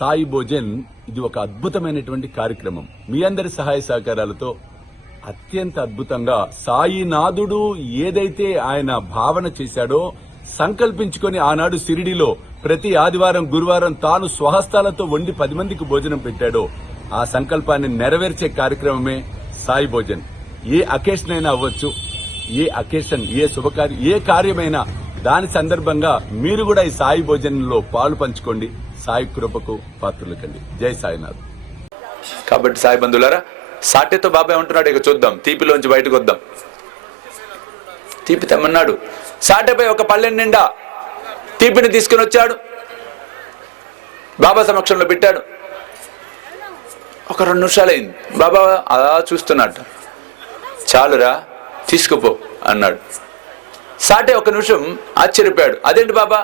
సాయి భోజన్ ఇది ఒక అద్భుతమైనటువంటి కార్యక్రమం. మీ అందరి సహాయ సహకారాలతో అత్యంత అద్భుతంగా సాయినాథుడు ఏదైతే ఆయన భావన చేశాడో సంకల్పించుకొని ఆనాడు షిరిడీలో ప్రతి ఆదివారం గురువారం తాను స్వహస్తాలతో వండి 10 మందికి భోజనం పెట్టాడో ఆ సంకల్పాన్ని నెరవేర్చే కార్యక్రమమే సాయి భోజన్. ఏ అకేషన్ అయినా అవ్వచ్చు, ఏ అకేషన్, ఏ శుభకార్యం, ఏ కార్యమైనా దాని సందర్భంగా మీరు కూడా ఈ సాయి భోజనంలో పాలు పంచుకోండి. సాయి కృపకు పాత్రలు కండి. జై సాయినాథ్. కాబట్టి సాయి బంధువులారా, సాటెతో బాబాయ్ ఉంటున్నాడు. ఇక చూద్దాం, తీపిలోంచి బయటకు వద్దాం. తీపి తెమ్మన్నాడు. సాటెపై ఒక పళ్ళెం నిండా తీపిని తీసుకుని వచ్చాడు. బాబా సమక్షంలో పెట్టాడు. ఒక 2 నిమిషాలు అయింది. బాబా అలా చూస్తున్నట్టు. చాలురా, తీసుకుపో అన్నాడు. సాటే 1 నిమిషం ఆశ్చర్యపోయాడు. అదేంటి బాబా,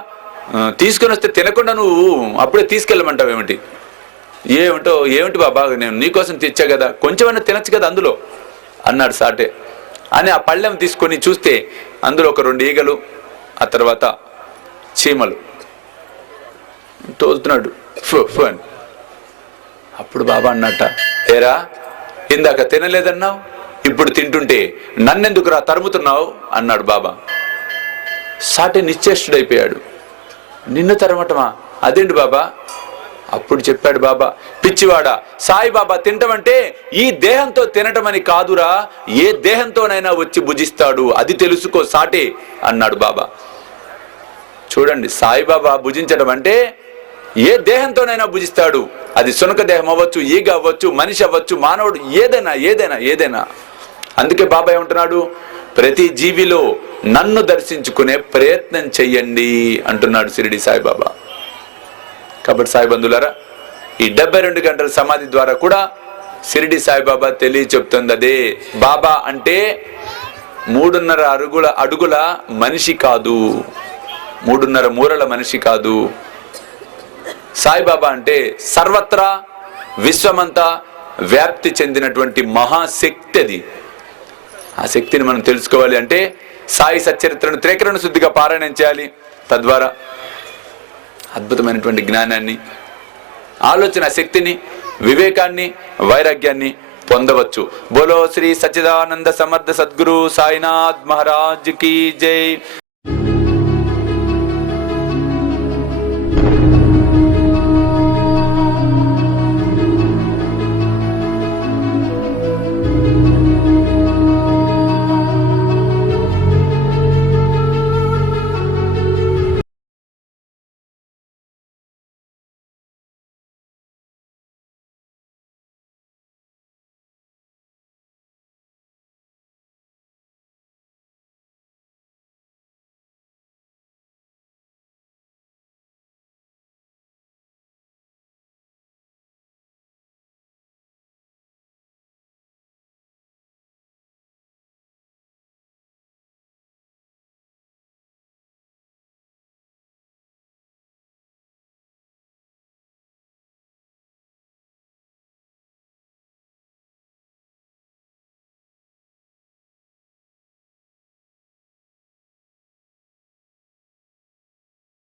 తీసుకుని వస్తే తినకుండా నువ్వు అప్పుడే తీసుకెళ్ళమంటావు ఏమిటి? ఏమిటి బాబా, నేను నీకోసం తెచ్చా కదా, కొంచెమైనా తినచ్చు కదా అందులో అన్నాడు సాటే. అని ఆ పళ్ళెం తీసుకొని చూస్తే అందులో ఒక 2 ఈగలు, ఆ తర్వాత చీమలు తోలుతున్నాడు అని. అప్పుడు బాబా అన్నట్ట, ఏరా ఇందాక తినలేదన్నావు, ఇప్పుడు తింటుంటే నన్నెందుకురా తరుముతున్నావు అన్నాడు బాబా. సాటే నిశ్చేష్టుడైపోయాడు. నిన్ను తరమటమా? అదేంటి బాబా? అప్పుడు చెప్పాడు బాబా, పిచ్చివాడా, సాయిబాబా తింటమంటే ఈ దేహంతో తినటమని కాదురా, ఏ దేహంతోనైనా వచ్చి భుజిస్తాడు, అది తెలుసుకో సాటే అన్నాడు బాబా. చూడండి, సాయిబాబా భుజించడం అంటే ఏ దేహంతోనైనా భుజిస్తాడు. అది సునక దేహం అవ్వచ్చు, ఈగ అవ్వచ్చు, మనిషి అవ్వచ్చు, మానవుడు, ఏదైనా. అందుకే బాబా ఏమంటున్నాడు, ప్రతి జీవిలో నన్ను దర్శించుకునే ప్రయత్నం చెయ్యండి అంటున్నాడు షిరిడి సాయిబాబా. కాబట్టి సాయి బంధువులారా, ఈ 72 గంటల సమాధి ద్వారా కూడా షిరిడి సాయిబాబా చెప్తుంది అదే. బాబా అంటే 3.5 అడుగుల మనిషి కాదు, 3.5 మూరల మనిషి కాదు. సాయిబాబా అంటే సర్వత్రా విశ్వమంతా వ్యాప్తి చెందినటువంటి మహాశక్తి. అది ఆ శక్తిని మనం తెలుసుకోవాలి అంటే సాయి సచ్చరిత్రను త్రికరణ శుద్ధిగా పారాయణం చేయాలి. తద్వారా అద్భుతమైనటువంటి జ్ఞానాన్ని, ఆలోచన శక్తిని, వివేకాన్ని, వైరాగ్యాన్ని పొందవచ్చు. బోలో శ్రీ సచ్చిదానంద సమర్థ సద్గురు సాయినాథ్ మహారాజ్ కీ జై.